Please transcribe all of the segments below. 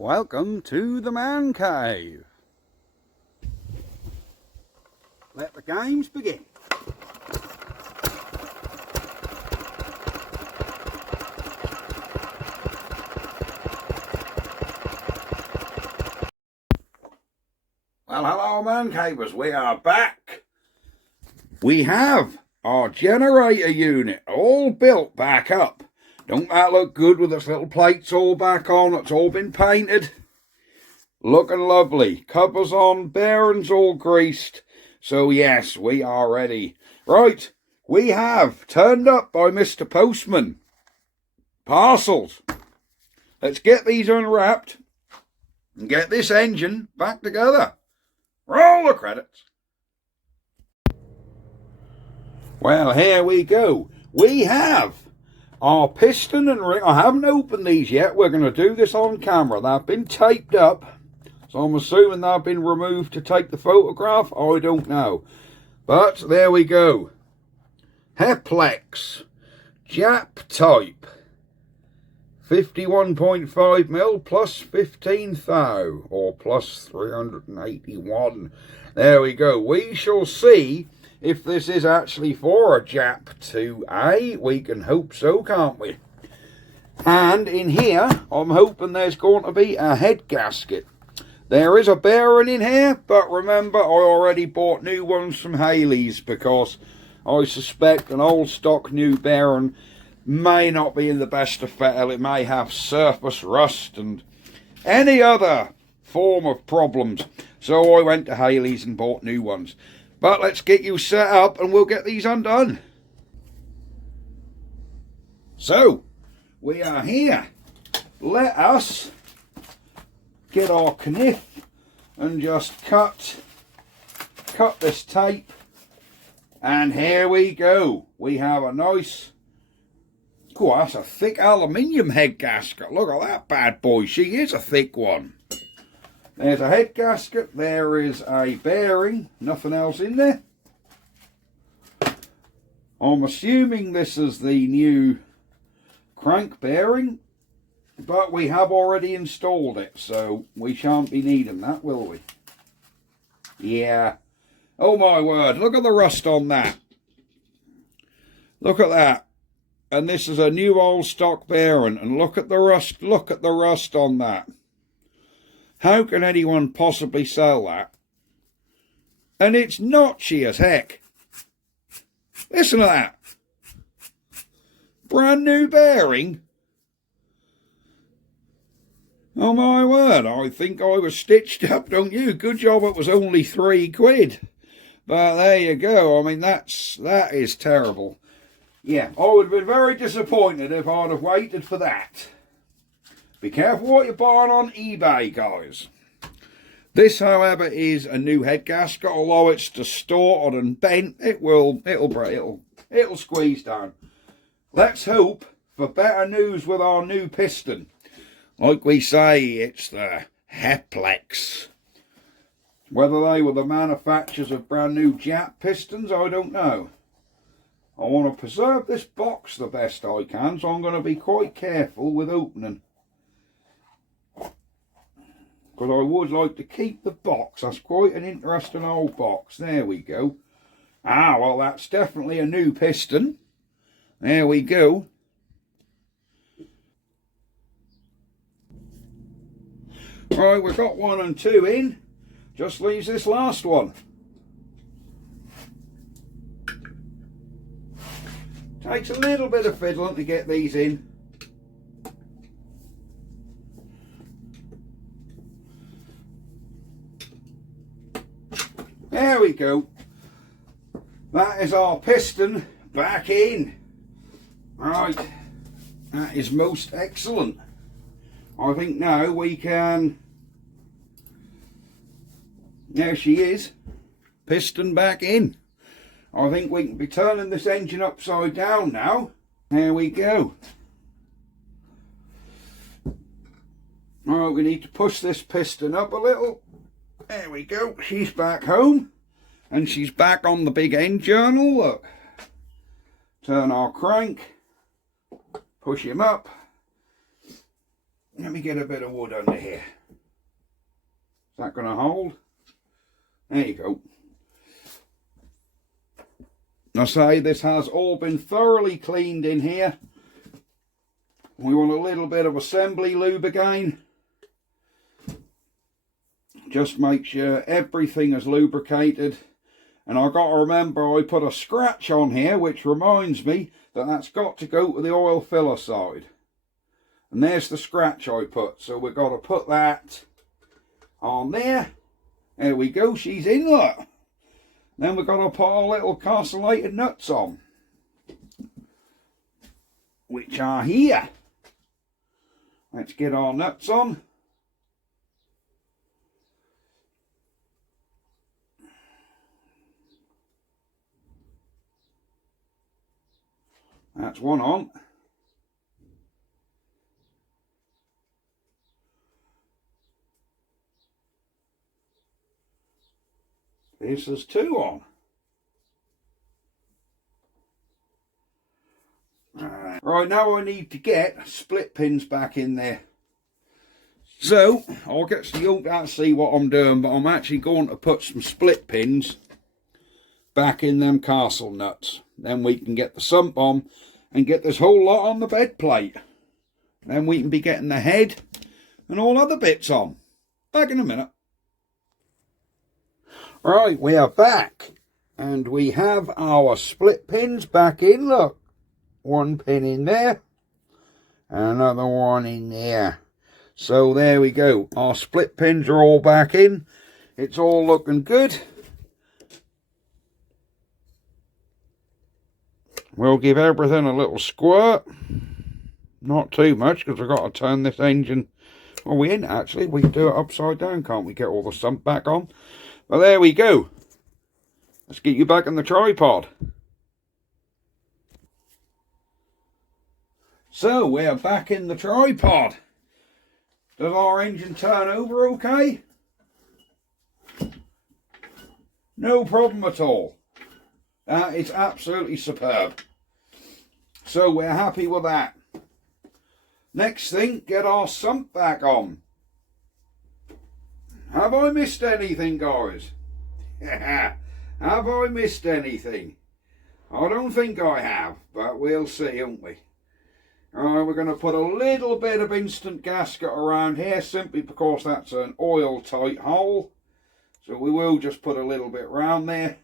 Welcome to the man cave. Let the games begin. Well, hello man cavers, we are back. We have our generator unit all built back up. Don't that look good with its little plates all back on? It's all been painted. Looking lovely. Covers on, bearings all greased. So yes, we are ready. Right, we have turned up by Mr. Postman. Parcels. Let's get these unwrapped and get this engine back together. Roll the credits. Well, here we go. We have our piston and ring. I haven't opened these yet. We're going to do this on camera. They've been taped up, so I'm assuming they've been removed to take the photograph. I don't know. But there we go. Heplex. Jap type. 51.5mm plus 15 thou, or plus 381. There we go. We shall see if this is actually for a Jap 2A. We can hope so, can't we? And in here, I'm hoping there's going to be a head gasket. There is a bearing in here, but remember, I already bought new ones from Haley's because I suspect an old stock new bearing may not be in the best of fettle. It may have surface rust and any other form of problems. So I went to Haley's and bought new ones. But let's get you set up and we'll get these undone. So, we are here. Let us get our knife and just cut this tape. And here we go. We have a nice, oh, that's a thick aluminium head gasket. Look at that bad boy. She is a thick one. There's a head gasket, there is a bearing, nothing else in there. I'm assuming this is the new crank bearing, but we have already installed it, so we shan't be needing that, will we? Yeah. Oh my word, look at the rust on that. Look at that. And this is a new old stock bearing, and look at the rust on that. How can anyone possibly sell that? And it's notchy as heck. Listen to that. Brand new bearing. Oh my word, I think I was stitched up, don't you? Good job it was only £3. But there you go. I mean, that is terrible. Yeah, I would have been very disappointed if I'd have waited for that. Be careful what you're buying on eBay, guys. This, however, is a new head gasket. Although it's distorted and bent, it'll squeeze down. Let's hope for better news with our new piston. Like we say, it's the Heplex. Whether they were the manufacturers of brand new Jap pistons, I don't know. I want to preserve this box the best I can, so I'm going to be quite careful with opening. Because I would like to keep the box. That's quite an interesting old box. There we go. Ah, well, that's definitely a new piston. There we go. Right, we've got 1 and 2 in. Just leaves this last one. Takes a little bit of fiddling to get these in. There we go. That is our piston back in. Right. That is most excellent. I think now we can... There she is. Piston back in. I think we can be turning this engine upside down now. There we go. Alright, we need to push this piston up a little. There we go. She's back home. And she's back on the big end journal. Look. Turn our crank. Push him up. Let me get a bit of wood under here. Is that going to hold? There you go. I say this has all been thoroughly cleaned in here. We want a little bit of assembly lube again. Just make sure everything is lubricated. And I've got to remember I put a scratch on here, which reminds me that that's got to go to the oil filler side. And there's the scratch I put. So we've got to put that on there. There we go, she's in, look. Then we've got to put our little castellated nuts on, which are here. Let's get our nuts on. That's one on. This is two on. Right, now I need to get split pins back in there. So, I'll get so you can't see what I'm doing, but I'm actually going to put some split pins back in them castle nuts. Then we can get the sump on and get this whole lot on the bed plate. Then we can be getting the head and all other bits on. Back in a minute. Right, we are back. And we have our split pins back in, look. One pin in there. Another one in there. So there we go. Our split pins are all back in. It's all looking good. We'll give everything a little squirt. Not too much, because I've got to turn this engine. Well, we ain't actually. We can do it upside down, can't we? Get all the sump back on. Well, there we go. Let's get you back in the tripod. So, we're back in the tripod. Does our engine turn over okay? No problem at all. That is absolutely superb. So, we're happy with that. Next thing, get our sump back on. Have I missed anything, guys? Have I missed anything? I don't think I have, but we'll see, won't we? Alright, we're going to put a little bit of instant gasket around here, simply because that's an oil tight hole. So we will just put a little bit round there.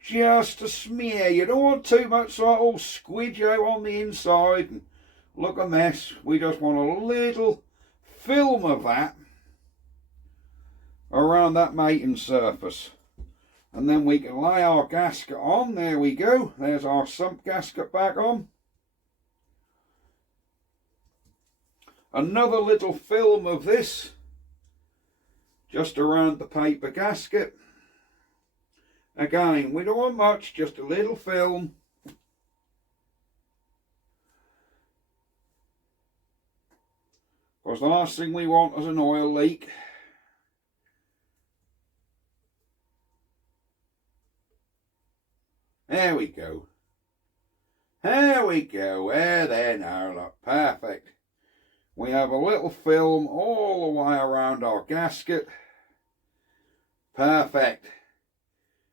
Just to smear. You don't want too much so it'll squidge out on the inside and look a mess. We just want a little film of that around that mating surface. And then we can lay our gasket on. There we go. There's our sump gasket back on. Another little film of this just around the paper gasket. Again, we don't want much, just a little film. Because the last thing we want is an oil leak. There we go. There we go. There now, look, perfect. We have a little film all the way around our gasket. Perfect.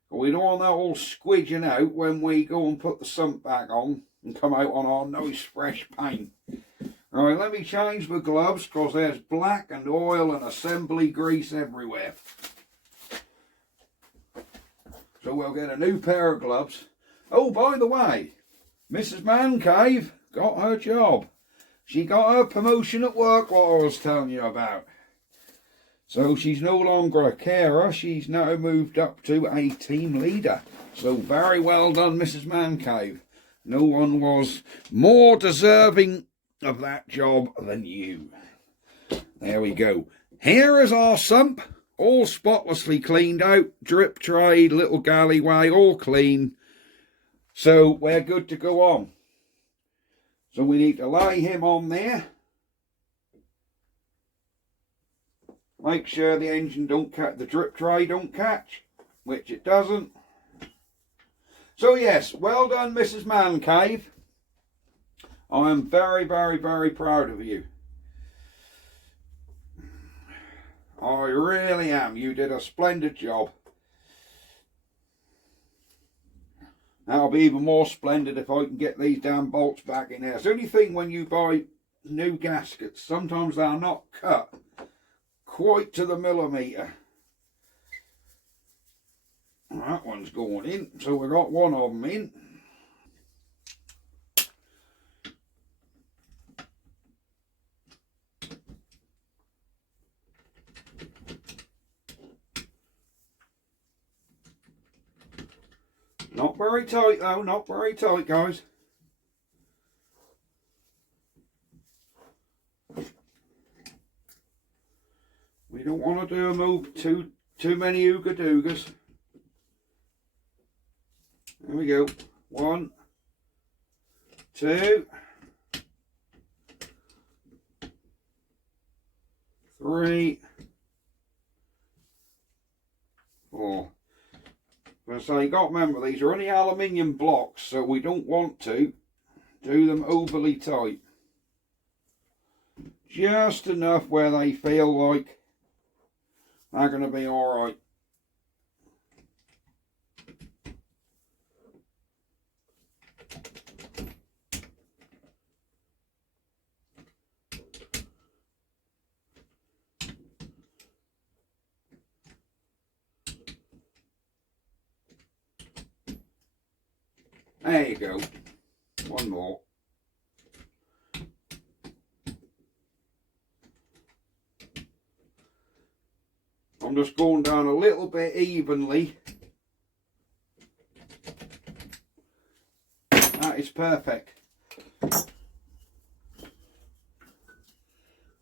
We don't want that all squidging out when we go and put the sump back on and come out on our nice fresh paint. Right, let me change my gloves because there's black and oil and assembly grease everywhere. So we'll get a new pair of gloves. Oh, by the way, Mrs. Mancave got her job. She got her promotion at work, what I was telling you about. So she's no longer a carer, she's now moved up to a team leader. So very well done, Mrs. Mancave. No one was more deserving of that job than you. There we go. Here is our sump, all spotlessly cleaned out, drip tray, little galleyway, all clean. So we're good to go on. So we need to lay him on there. Make sure the engine don't catch, the drip tray don't catch, which it doesn't. So yes, well done, Mrs. Mancave. I am very, very, very proud of you. I really am. You did a splendid job. That'll be even more splendid if I can get these damn bolts back in there. It's the only thing when you buy new gaskets, sometimes they're not cut quite to the millimetre. That one's going in, so we've got one of them in. Not very tight though, not very tight, guys. We don't want to do a move too many ooga doogas. There we go. 1, 2, 3, 4. So you got to remember, these are only aluminium blocks, so we don't want to do them overly tight. Just enough where they feel like they're going to be alright. There you go. One more. I'm just going down a little bit evenly. That is perfect.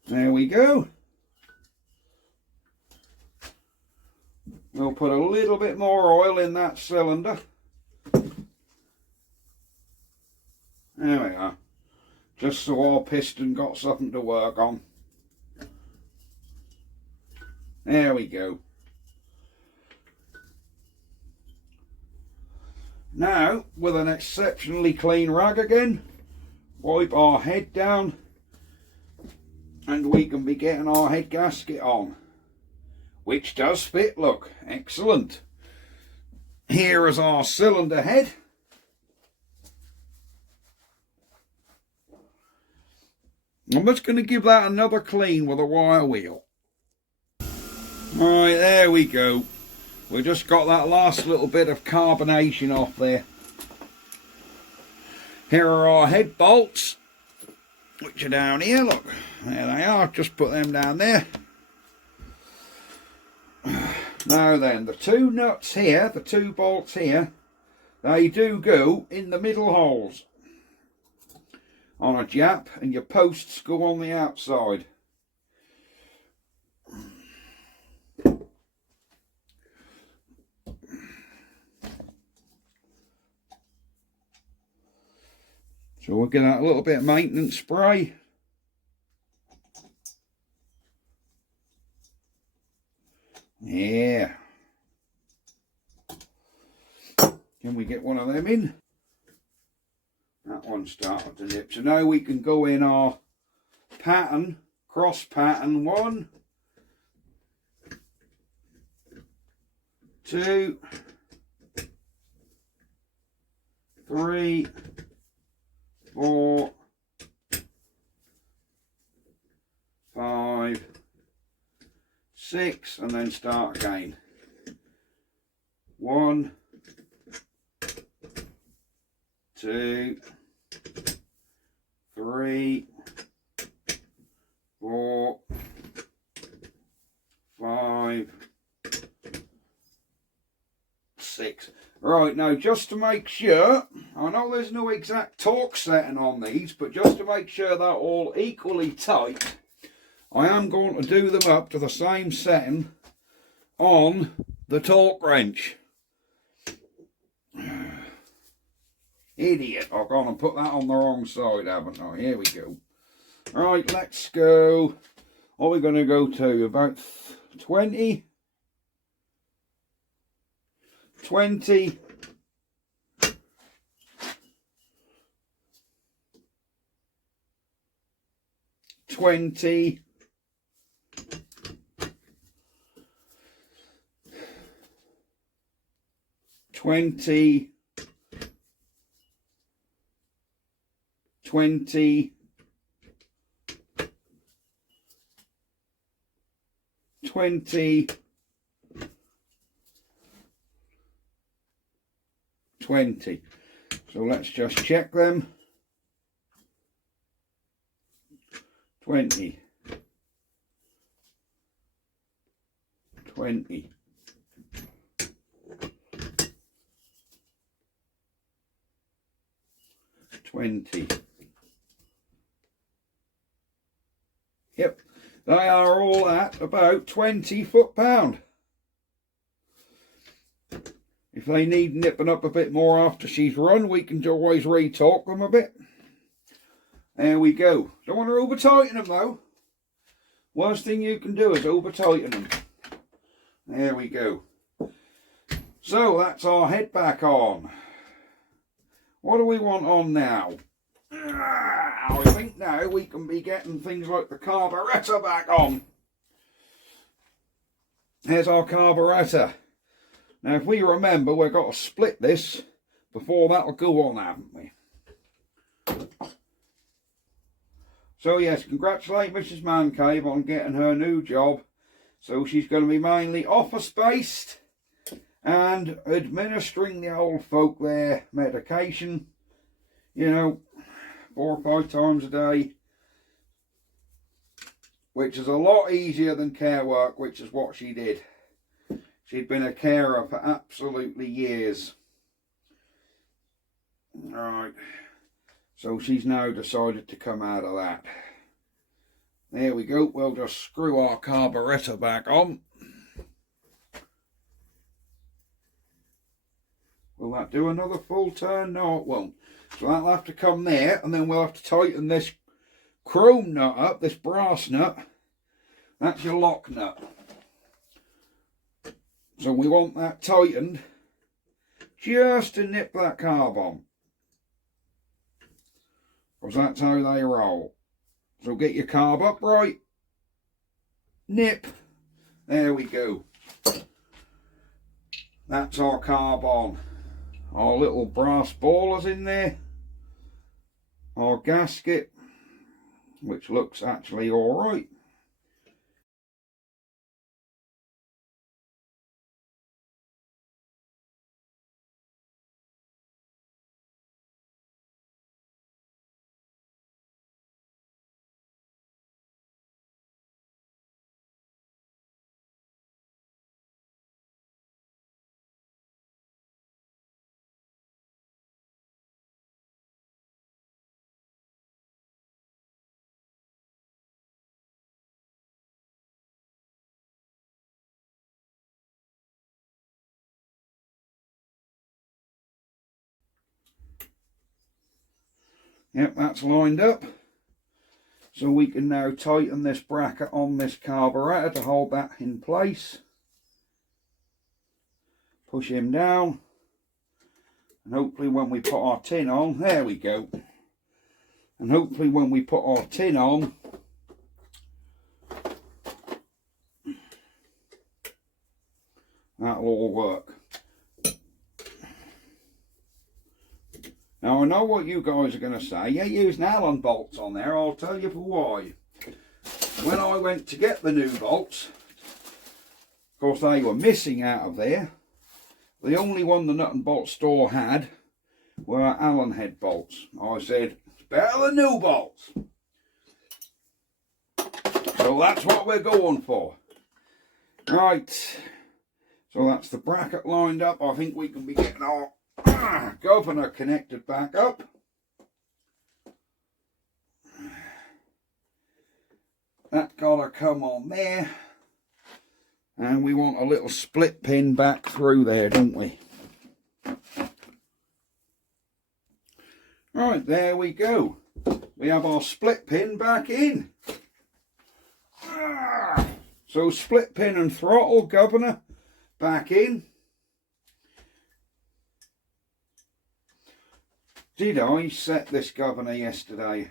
There we go. We'll put a little bit more oil in that cylinder. There we are. Just so our piston got something to work on. There we go. Now, with an exceptionally clean rag again, wipe our head down and we can be getting our head gasket on. Which does fit, look, excellent. Here is our cylinder head. I'm just going to give that another clean with a wire wheel. Right, there we go. We just got that last little bit of carbonation off there. Here are our head bolts, which are down here, look. There they are, just put them down there. Now then, the two nuts here, the two bolts here, they do go in the middle holes on a jap, and your posts go on the outside. So we'll get out a little bit of maintenance spray. Yeah. Can we get one of them in? That one started to nip. So now we can go in our pattern, cross pattern. 1, 2, 3, 4, 5, 6, and then start again. 1, 2, 3, 4, 5, 6. Right, now just to make sure, I know there's no exact torque setting on these, but just to make sure they're all equally tight, I am going to do them up to the same setting on the torque wrench. Idiot, I've gone and put that on the wrong side, haven't I? Here we go. Right, let's go. What are we going to go to? About 20, 20, 20, 20, 20, 20, 20. So let's just check them. 20, 20, 20. Yep, they are all at about 20 foot-pound. If they need nipping up a bit more after she's run, we can always re-torque them a bit. There we go. Don't want to over-tighten them though. Worst thing you can do is over-tighten them. There we go. So that's our head back on. What do we want on now? I think now we can be getting things like the carburetor back on. Here's our carburetor. Now if we remember, we've got to split this before that'll go on, haven't we? So yes, congratulate Mrs. Mancave on getting her new job. So she's going to be mainly office-based and administering the old folk their medication, you know, 4 or 5 times a day, which is a lot easier than care work, which is what she did. She'd been a carer for absolutely years. Right, so she's now decided to come out of that. There we go. We'll just screw our carburetor back on. Will that do another full turn? No, it won't. So that'll have to come there, and then we'll have to tighten this chrome nut up, this brass nut. That's your lock nut. So we want that tightened just to nip that carb on, because that's how they roll. So get your carb upright, nip, there we go. That's our carb on. Our little brass ball is in there. Our gasket, which looks actually alright. Yep, that's lined up. So we can now tighten this bracket on this carburetor to hold that in place. Push him down. And hopefully when we put our tin on, there we go. And hopefully when we put our tin on, that'll all work. Now I know what you guys are going to say. You're using Allen bolts on there. I'll tell you for why. When I went to get the new bolts, of course they were missing out of there. The only one the nut and bolt store had were Allen head bolts. I said, it's better than new bolts. So that's what we're going for. Right. So that's the bracket lined up. I think we can be getting our governor connected back up. That's gotta come on there. And we want a little split pin back through there, don't we? Right, there we go. We have our split pin back in. So split pin and throttle governor back in. Did I set this governor yesterday?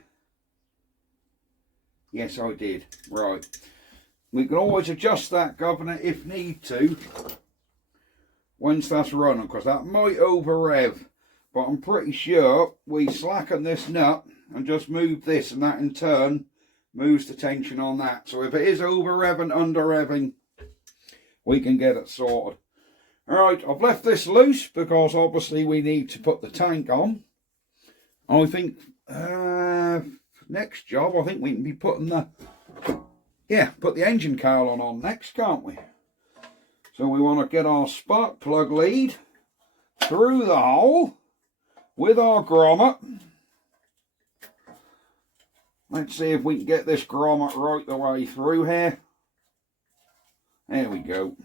Yes, I did. Right. We can always adjust that governor if need to. once that's running, because that might over rev. But I'm pretty sure we slacken this nut and just move this, and that in turn moves the tension on that. So if it is over revving, under revving, we can get it sorted. Alright, I've left this loose because obviously we need to put the tank on. I think next job, I think we can be putting put the engine cowling on next, can't we? So we want to get our spark plug lead through the hole with our grommet. Let's see if we can get this grommet right the way through here. There we go.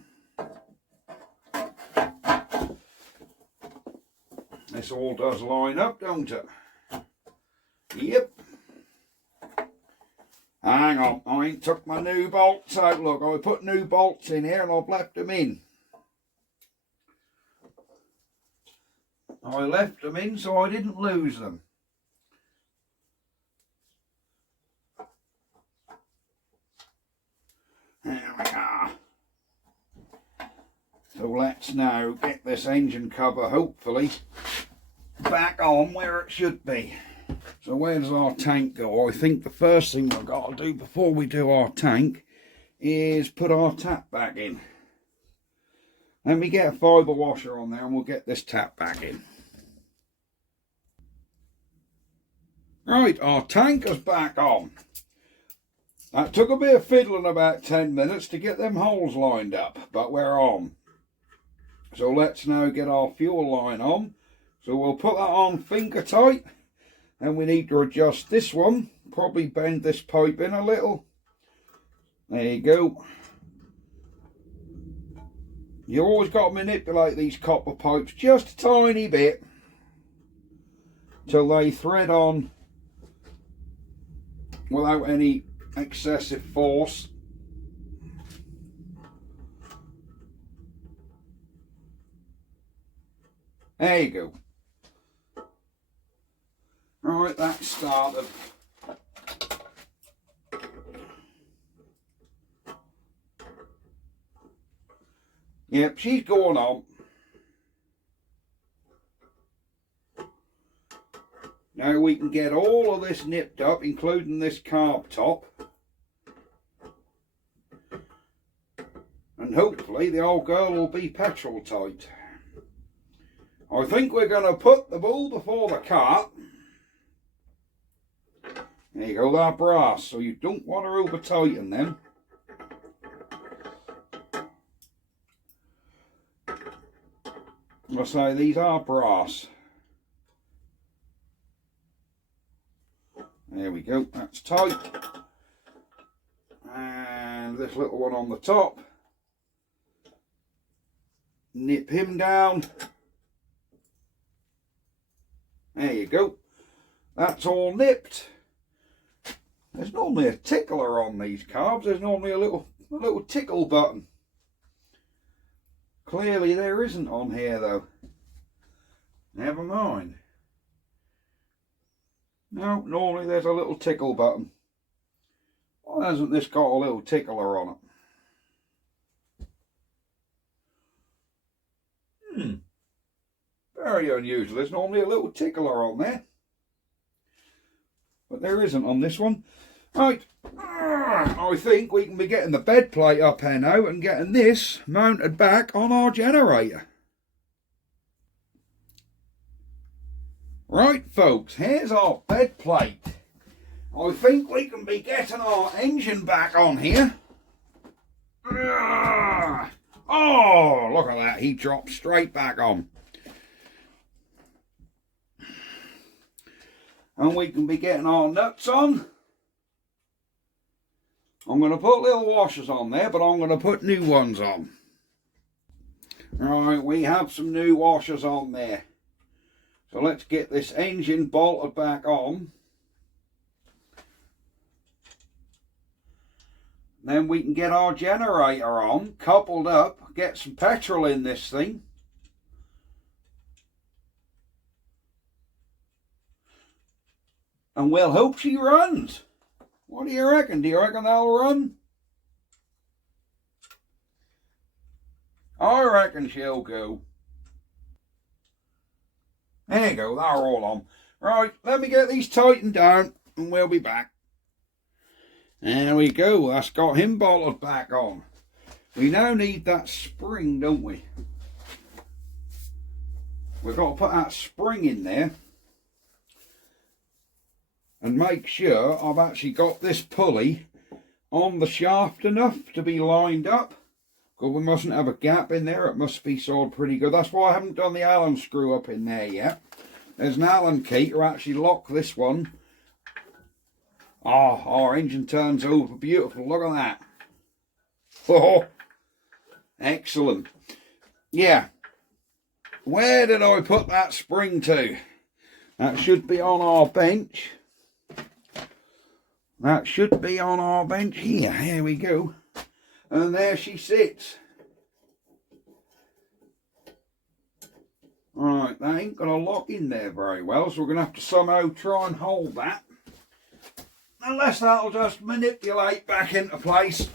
This all does line up, don't it? Yep. Hang on, I ain't took my new bolts out. Look, I put new bolts in here and I've left them in. I left them in so I didn't lose them. There we are. So let's now get this engine cover hopefully back on where it should be. So where does our tank go? I think the first thing we've got to do before we do our tank is put our tap back in. Let me get a fibre washer on there and we'll get this tap back in. Right, our tank is back on. That took a bit of fiddling, about 10 minutes to get them holes lined up, but we're on. So let's now get our fuel line on. So we'll put that on finger tight. And we need to adjust this one, probably bend this pipe in a little. There you go. You always got to manipulate these copper pipes just a tiny bit till they thread on without any excessive force. There you go. Right, that started. Yep, she's going on. Now we can get all of this nipped up, including this carb top. And hopefully the old girl will be petrol tight. I think we're going to put the bull before the cart. There you go, they're brass, so you don't want to over tighten them. I say these are brass. There we go, that's tight. And this little one on the top. Nip him down. There you go. That's all nipped. There's normally a tickler on these carbs. There's normally a little tickle button. Clearly there isn't on here though. Never mind. No, normally there's a little tickle button. Why hasn't this got a little tickler on it? Very unusual. There's normally a little tickler on there. But there isn't on this one. Right, I think we can be getting the bed plate up here now and getting this mounted back on our generator. Right folks, here's our bed plate. I think we can be getting our engine back on here. Oh, look at that, he dropped straight back on. And we can be getting our nuts on. I'm going to put little washers on there, but I'm going to put new ones on. Right, we have some new washers on there. So let's get this engine bolted back on. Then we can get our generator on, coupled up, get some petrol in this thing. And we'll hope she runs. What do you reckon? Do you reckon that'll run? I reckon she'll go. There you go, they're all on. Right, let me get these tightened down and we'll be back. There we go, that's got him bolted back on. We now need that spring, don't we? We've got to put that spring in there and make sure I've actually got this pulley on the shaft enough to be lined up. Because we mustn't have a gap in there, it must be sawed pretty good. That's why I haven't done the Allen screw up in there yet. There's an Allen key to actually lock this one. Oh, our engine turns over beautiful, look at that. Oh, excellent. Yeah, where did I put that spring to? That should be on our bench. That should be on our bench here. Here we go. And there she sits. Right, that ain't going to lock in there very well, so we're going to have to somehow try and hold that. Unless that'll just manipulate back into place.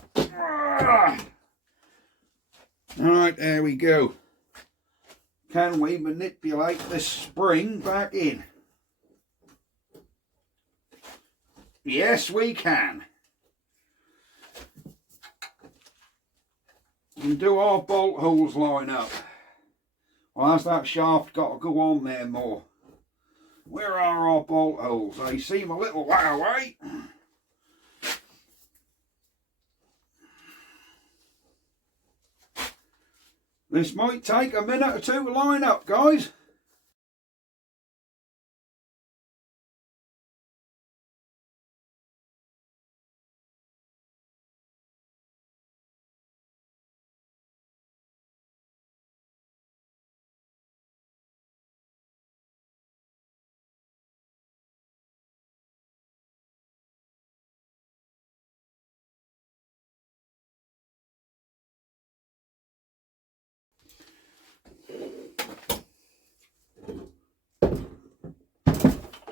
Right, there we go. Can we manipulate this spring back in? Yes, we can. And do our bolt holes line up? Well, has that shaft got to go on there more? Where are our bolt holes? They seem a little way away. This might take a minute or two to line up, guys.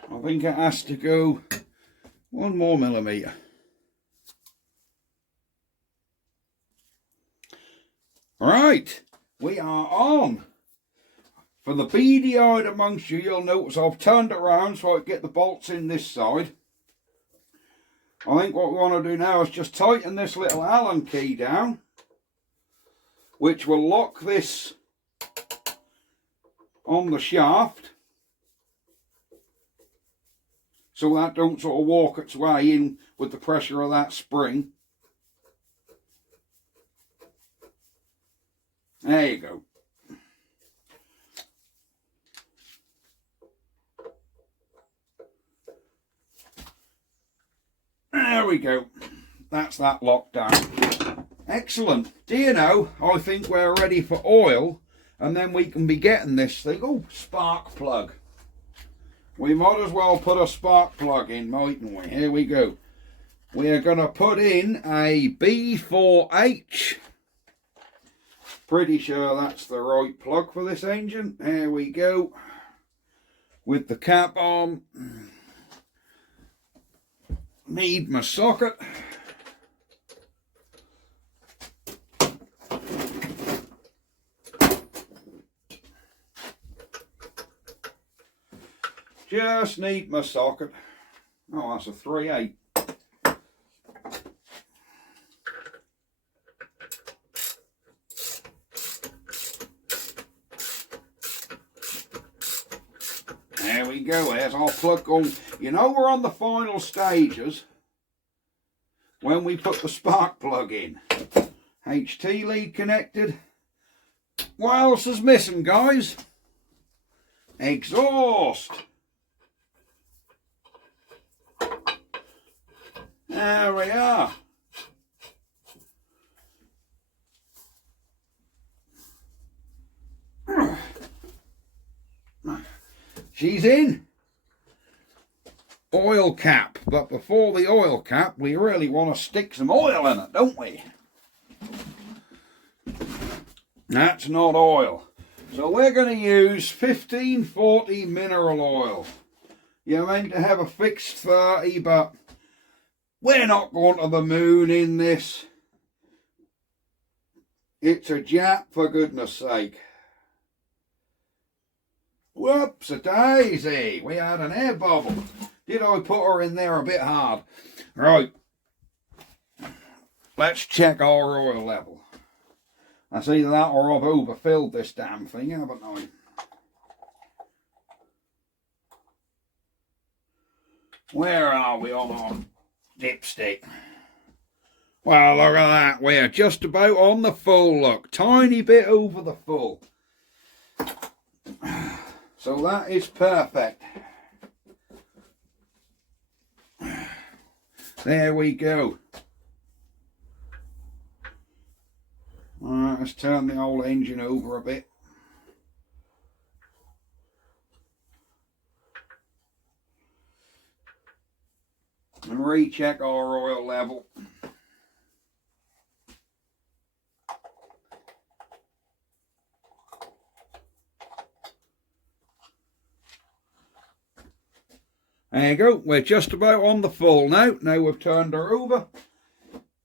I think it has to go 1 more millimetre. Right, we are on. For the beady-eyed amongst you, you'll notice I've turned it around so I can get the bolts in this side. I think what we want to do now is just tighten this little Allen key down, which will lock this on the shaft, so that don't sort of walk its way in with the pressure of that spring. There you go. There we go. That's that locked down. Excellent. Do you know, I think we're ready for oil, and then we can be getting this thing. Oh, spark plug. We might as well put a spark plug in, mightn't we? Here we go. We are going to put in a B4H. Pretty sure that's the right plug for this engine. There we go. With the cap on. Need my socket. Just need my socket. Oh, that's a 3/8. There we go, there's our plug on. You know we're on the final stages when we put the spark plug in. HT lead connected. What else is missing, guys? Exhaust. There we are. She's in. Oil cap, but before the oil cap we really want to stick some oil in it, don't we? That's not oil, so we're going to use 1540 mineral oil. You're meant to have a fixed 30, but we're not going to the moon in this. It's a Jap, for goodness sake. Whoops-a-daisy, we had an air bubble. Did I put her in there a bit hard? Right, let's check our oil level. That's either that or I've overfilled this damn thing, haven't I? Where are we on our dipstick? Well, look at that. We're just about on the full, look. Tiny bit over the full. So that is perfect. There we go. Alright, let's turn the old engine over a bit. And recheck our oil level. There you go, we're just about on the full now. Now we've turned her over.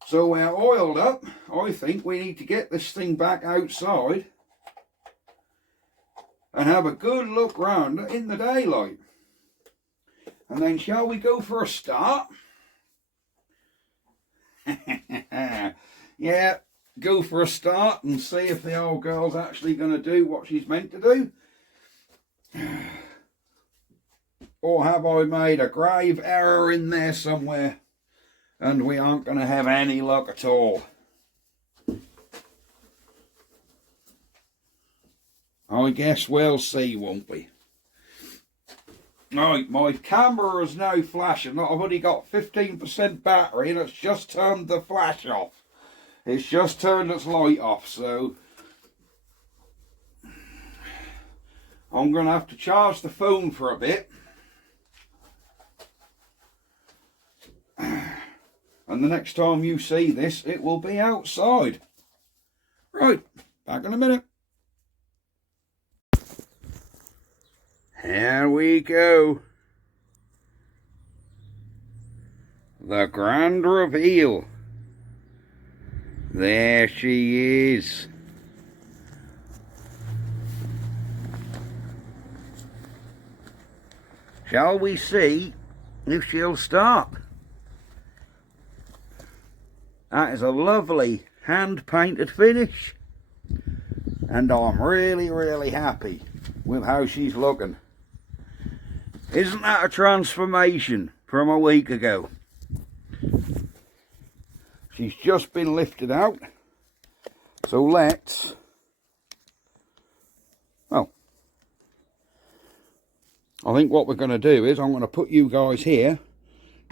So we're oiled up. I think we need to get this thing back outside and have a good look round in the daylight. And then shall we go for a start? Yeah, go for a start and see if the old girl's actually going to do what she's meant to do. Or have I made a grave error in there somewhere and we aren't going to have any luck at all? I guess we'll see, won't we? Right, my camera is now flashing. I've only got 15% battery and it's just turned the flash off. It's just turned its light off, so I'm going to have to charge the phone for a bit. And the next time you see this, it will be outside. Right, back in a minute. Here we go. The grand reveal. There she is. Shall we see if she'll start? That is a lovely hand-painted finish. And I'm really, really happy with how she's looking. Isn't that a transformation from a week ago? She's just been lifted out. So let's... well, I think what we're going to do is I'm going to put you guys here.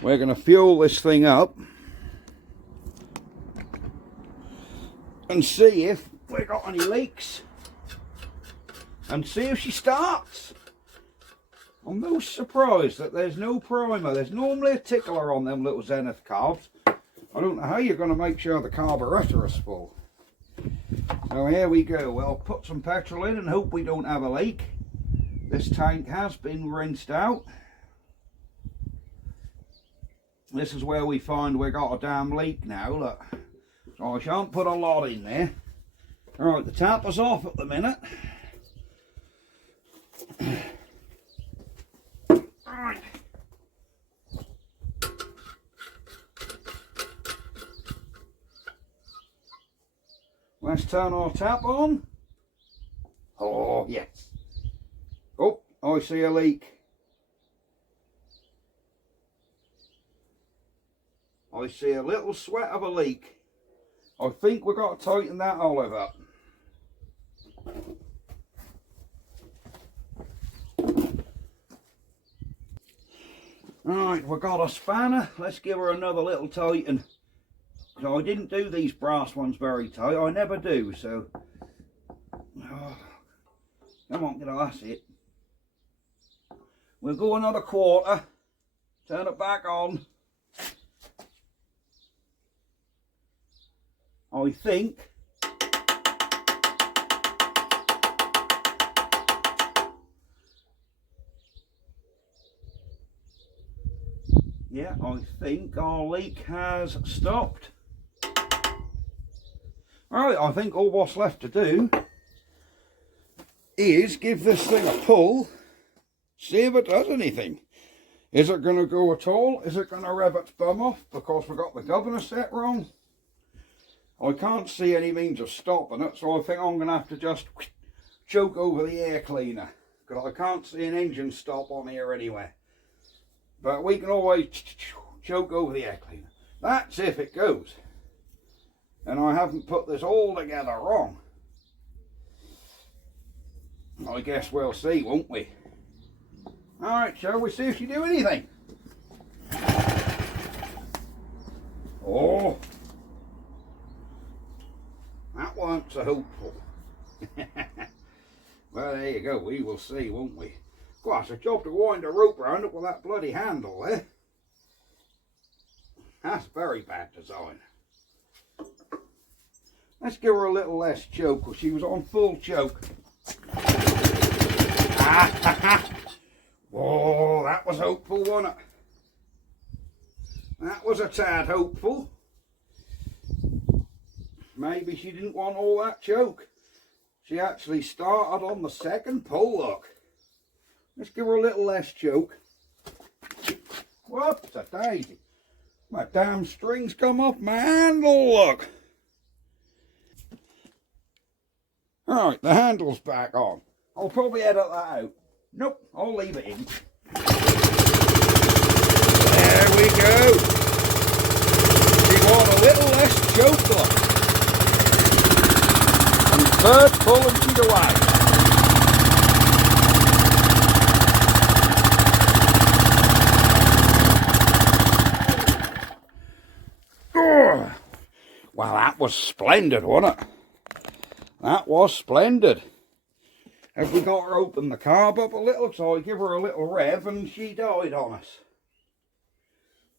We're going to fuel this thing up. And see if we've got any leaks. And see if she starts. I'm most surprised that there's no primer. There's normally a tickler on them little Zenith carbs. I don't know how you're going to make sure the carburetor is full. So here we go. We'll put some petrol in and hope we don't have a leak. This tank has been rinsed out. This is where we find we got a damn leak now, look. So I shan't put a lot in there. Alright, the tap is off at the minute. Right. Let's turn our tap on. Oh, yes. Oh, I see a leak. I see a little sweat of a leak. I think we've got to tighten that olive up. Right, we've got a spanner. Let's give her another little tighten. So I didn't do these brass ones very tight. I never do, so... oh, come on, that's it. We'll go another quarter. Turn it back on. I think yeah, I think our leak has stopped. Right, I think all what's left to do is give this thing a pull, see if it does anything. Is it going to go at all? Is it going to rev its bum off because we got the governor set wrong? I can't see any means of stopping it, so I think I'm going to have to just choke over the air cleaner, because I can't see an engine stop on here anywhere. But we can always choke over the air cleaner. That's if it goes. And I haven't put this all together wrong. I guess we'll see, won't we? Alright, shall we see if you do anything? Oh, that weren't so hopeful. Well, there you go, we will see, won't we? Well, it's a job to wind a rope round it with that bloody handle there. That's very bad design. Let's give her a little less choke, because she was on full choke. Oh, that was hopeful, wasn't it? That was a tad hopeful. Maybe she didn't want all that choke. She actually started on the second pull, look. Let's give her a little less choke. Whoops, a daisy. My damn strings come off my handle, look. Alright, the handle's back on. I'll probably edit that out. Nope, I'll leave it in. There we go. She want a little less choke, look. And third pull and she's away. Oh, well, that was splendid, wasn't it? That was splendid. Have we got her open the carb up a little, so I give her a little rev and she died on us.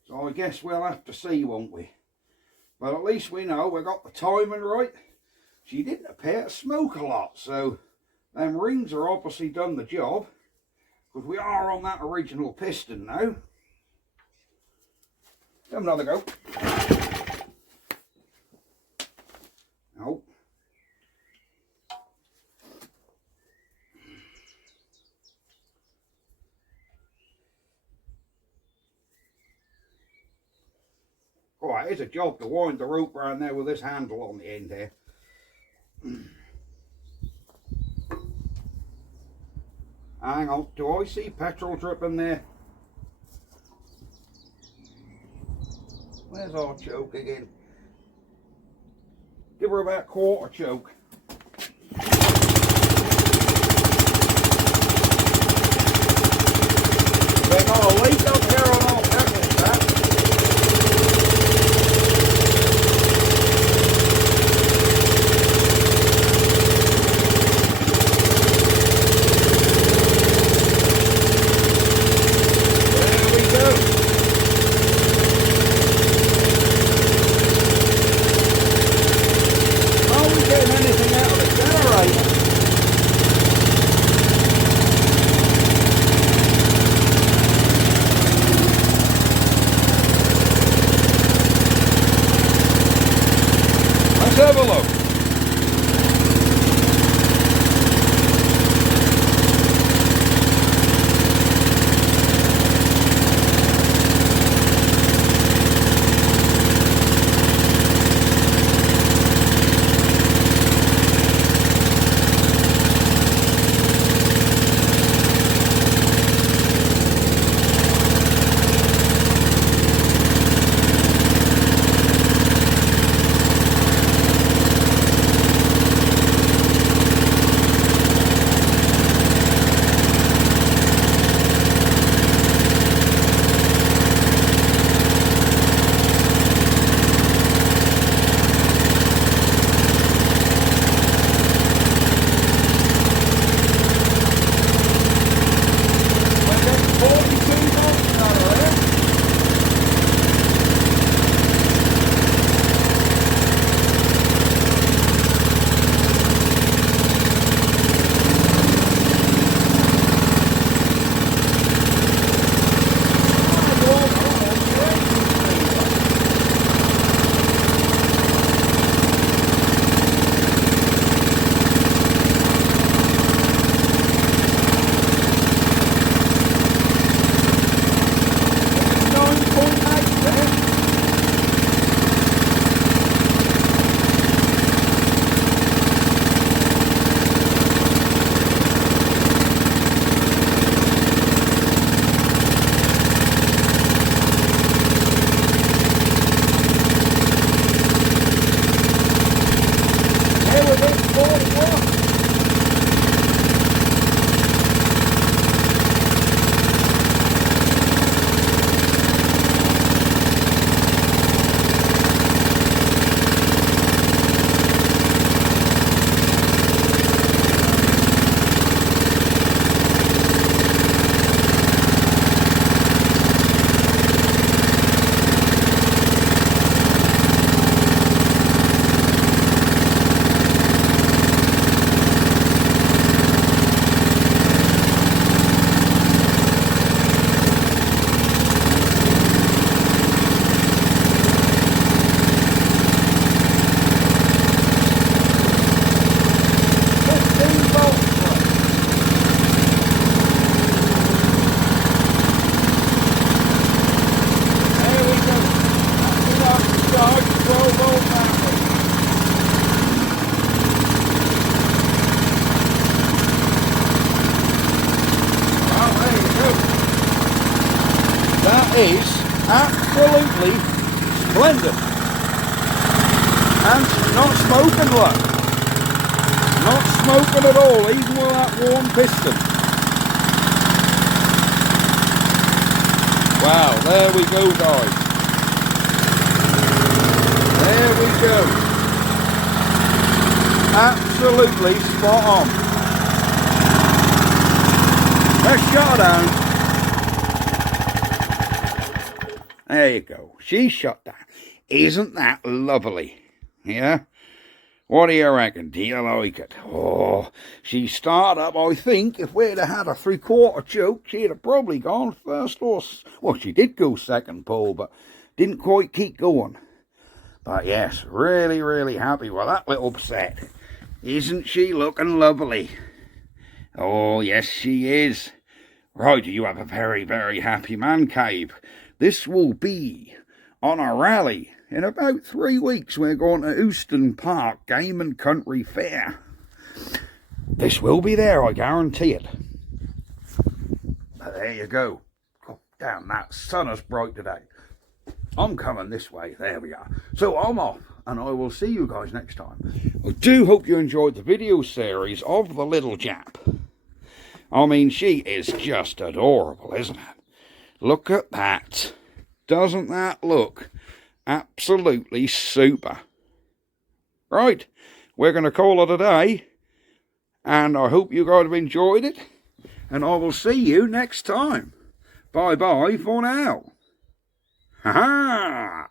So I guess we'll have to see, won't we? But at least we know we got the timing right. She didn't appear to smoke a lot, so them rings are obviously done the job, because we are on that original piston now. Have another go. Nope. Alright, it's a job to wind the rope around there with this handle on the end here. Hang on, do I see petrol dripping there? Where's our choke again? Give her about a quarter choke. We've got a leak up here on our petrol tap. Have a look. is absolutely splendid. And she's not smoking, look. Not smoking at all, even with that warm piston. Wow, there we go, guys. There we go. Absolutely spot on. Let's shut her down. There you go. She's shut down. Isn't that lovely? Yeah? What do you reckon? Do you like it? Oh, she started up. I think if we'd have had a 3/4 choke, she'd have probably gone first or... Well, she did go second pole, but didn't quite keep going. But yes, really, really happy with that little set. Isn't she looking lovely? Oh, yes, she is. Right, you have a very, very happy man cave. This will be on a rally. In about 3 weeks, we're going to Euston Park Game and Country Fair. This will be there, I guarantee it. But there you go. Oh, damn, that sun is bright today. I'm coming this way. There we are. So I'm off, and I will see you guys next time. I do hope you enjoyed the video series of the little Jap. I mean, she is just adorable, isn't it? Look at that. Doesn't that look absolutely super? Right, we're going to call it a day, and I hope you guys have enjoyed it, and I will see you next time. Bye bye for now. Ha ha!